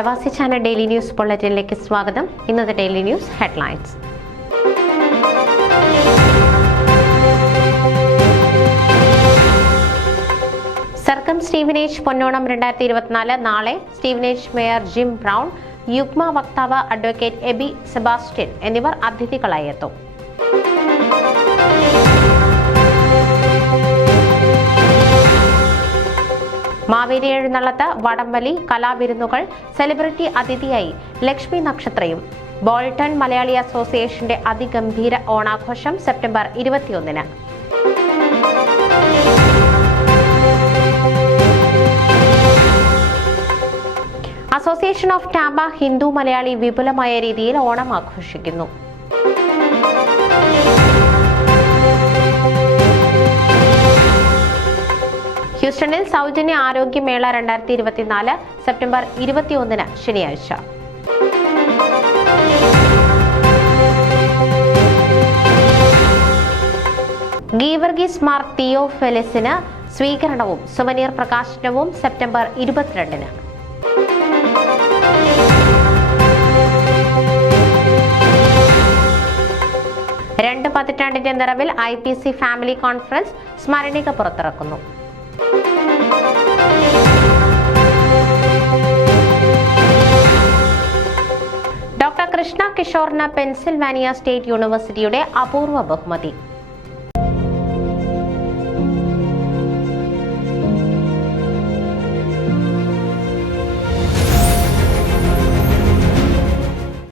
പ്രവാസി channel daily news ബുള്ളറ്റിനിലേക്ക് സ്വാഗതം. ഇന്നത്തെ ഡെയിലി ന്യൂസ് ഹെഡ്ലൈൻസ്. സർക്കം സ്റ്റീവനേജ് പൊന്നോണം 2024 നാളെ സ്റ്റീവനേജ് മേയർ ജിം ബ്രൗൺ, യുഗ്മ വക്താവ് അഡ്വക്കേറ്റ് എബി സെബാസ്റ്റ്യൻ എന്നിവർ അതിഥികളായി എത്തും. മാവേലി എഴുന്നള്ളത്ത്, വടംവലി, കലാവിരുന്നുകൾ, സെലിബ്രിറ്റി അതിഥിയായി ലക്ഷ്മി നക്ഷത്രയും. ബോൾട്ടൺ മലയാളി അസോസിയേഷന്റെ അതിഗംഭീര ഓണാഘോഷം September 21-ന്. Association of Tampa Hindu Malayali വിപുലമായ രീതിയിൽ ഓണം ആഘോഷിക്കുന്നു. ഹ്യൂസ്റ്റണിൽ സൗജന്യ ആരോഗ്യമേള 2024 സെപ്റ്റംബർ 21-ന് ശനിയാഴ്ച. ഗീവർഗീസ് മാർ തിയോഫെലിസിന് സ്വീകരണവും സുവനീർ പ്രകാശനവും സെപ്റ്റംബർ 22-ന്. രണ്ട് പതിറ്റാണ്ടിന്റെ നിറവിൽ IPC ഫാമിലി കോൺഫറൻസ് സ്മരണിക പുറത്തിറക്കുന്നു. ഡോക്ടർ കൃഷ്ണ കിഷോറിന് പെൻസിൽവാനിയ സ്റ്റേറ്റ് യൂണിവേഴ്സിറ്റിയുടെ അപൂർവ ബഹുമതി.